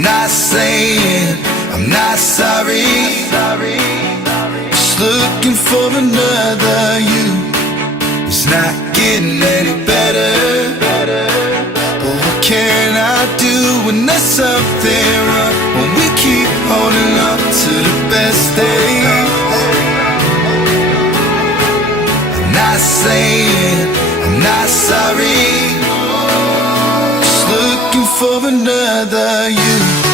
I'm not saying I'm not sorry. Just looking for another you. It's not getting any better. But what can I do when there's something wrong? When we keep holding on to the best days. I'm not saying I'm not sorry. Just looking for another you.